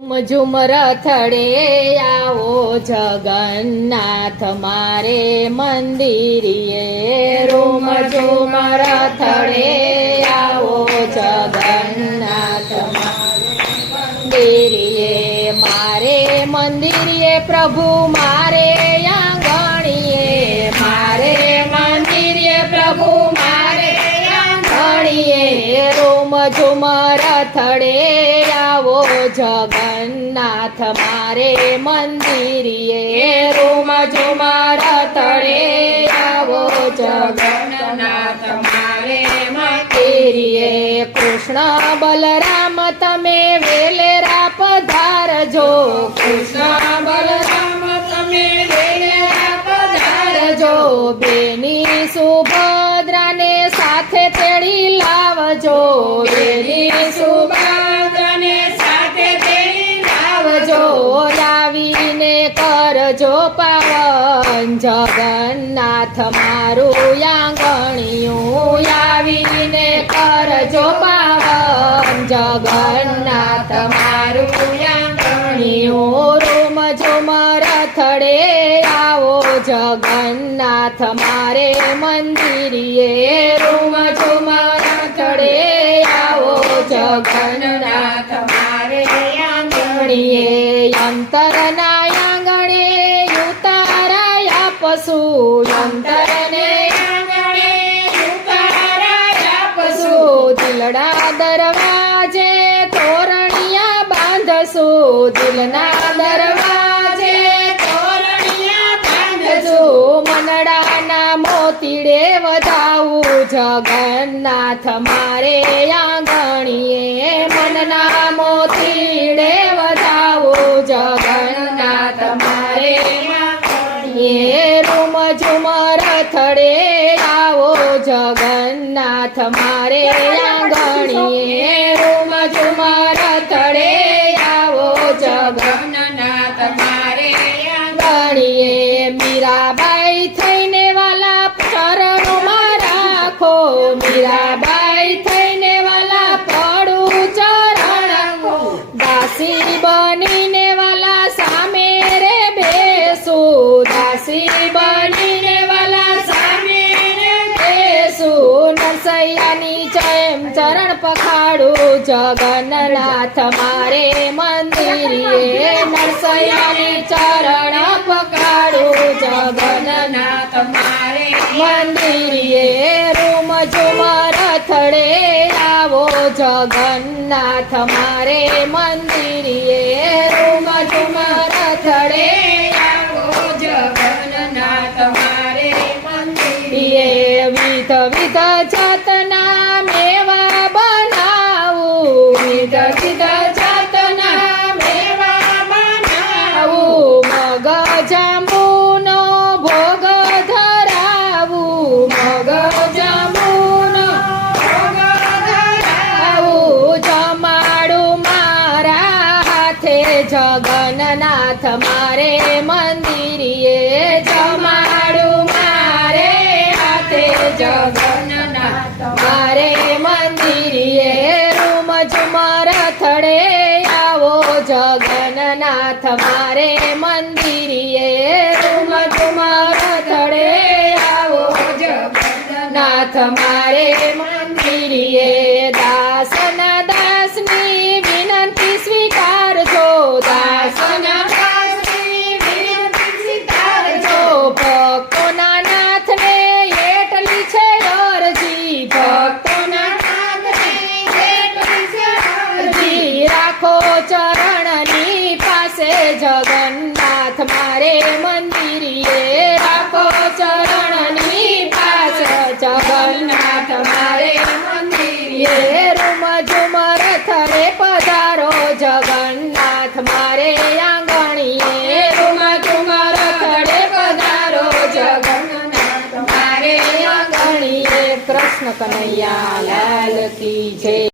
ઝુમર થડે આવો જગન્નાથ મારે મંદિરિયે, રૂમ ઝુમર થડે આવો જગન્નાથ મંદિરિયે, મારે મંદિરિયે પ્રભુ મારે આંગણીએ, મારે મંદિરિયે પ્રભુ મારે આંગણીએ, રૂમ ઝુમર થડે આવો જગન્નાથ મારે મંદિરિયે, રૂમ ઝુમર થડે આવો જગન્નાથ મારે મંદિરિયે, કૃષ્ણ બલરામ તમે વેલેરા પધારજો, કૃષ્ણ બલરામ તમે વેલેરા પધારજો, બેની સુભદ્રાને સાથે તેડી લાવજો, બેની સુભદ્રાને સાથે તેડી લાવજો, લાવીને કરજો પાવન જગન્નાથ મારું આંગણિયું, લાવીને કરજો પાવન જગન્નાથ મારું આંગણિયું, રૂમ ઝુમર થડે આવો જગન્નાથ મારે મંદિરિયે, રૂમ ઝુમર થડે આવો જગન્નાથ મારે આંગણીએ, અંતરના આંગણે ઉતારાયા પશુ, અંતરને આંગણે ઉતારાયા પશુ, દિલડા દરવાજે તોરણિયા બાંધશું, દિલના દરવાજે તોરણિયા બાંધશું, મનડાના મોતીડે વધાવું જગન્નાથ મારે આંગણીએ, મનના મોતીડે વધાવું જગન્નાથ મારે આંગણીએ, રૂમ ઝુમર થડે આવો જગન્નાથ મારે આંગણીએ, રૂમ ઝુમર થડે આવો જગન્નાથ મારે આંગણીએ, મીરાબાઈ થઈને વાલા ચરણોમાં રાખો, મીરાબાઈ થઈને વાલા પડું ચરણ, દાસી બનીને વાલા સામે રે બેસું, દાસી બનીને વાલા સામે રે બેસું, નરસૈયાની જેમ ચરણ પખાડું જગન્નાથ મારે મંદિરિયે, નરસૈયાની ચરણ પખાડું જગન્નાથ મારે મંદિરિયે, રૂમ ઝુમર થડે આવો જગન્નાથ મારે મંદિરિયે, રૂમ ઝુમર થડે આવો જગન્નાથ મારે મંદિરિયે, વિધ વિધ જાતના મેવા બનાવું, વિધ વિધ જાતના મેવા બનાવું, મગ જાંબુનો ભોગ ધરાવું, મગ જાંબુનો ભોગ ધરાવું, જમાડું મારા હાથે જગન્નાથ મારે મંદિરિયે, જમાડું મારે હાથે જગન્નાથ મારે મંદિરિયે, રૂમ ઝુમર થડે આવો જગન્નાથ મારે મંદિરિયે, રૂમ ઝુમર થડે આવો જગન્નાથ મારે મંદિરિયે, દાસના દાસની વિનંતી સ્વીકારજો, દાસના દાસની વિનંતી સ્વીકારજો, ભક્તોના નાથને એટલી છે અરજી, ભક્તોના નાથને એટલી છે અરજી, રાખો ચરણની પાસે જગન્નાથ મારે મંદિરિયે, રાખો ચરણની પાસે જગન્નાથ મારે મંદિરિયે, રૂમ ઝુમર થડે પધારો જગન્નાથ મારે આંગણીએ, રૂમ ઝુમર થડે પધારો જગન્નાથ મારે આંગણીએ, કૃષ્ણ કનૈયા લાલ કી જય.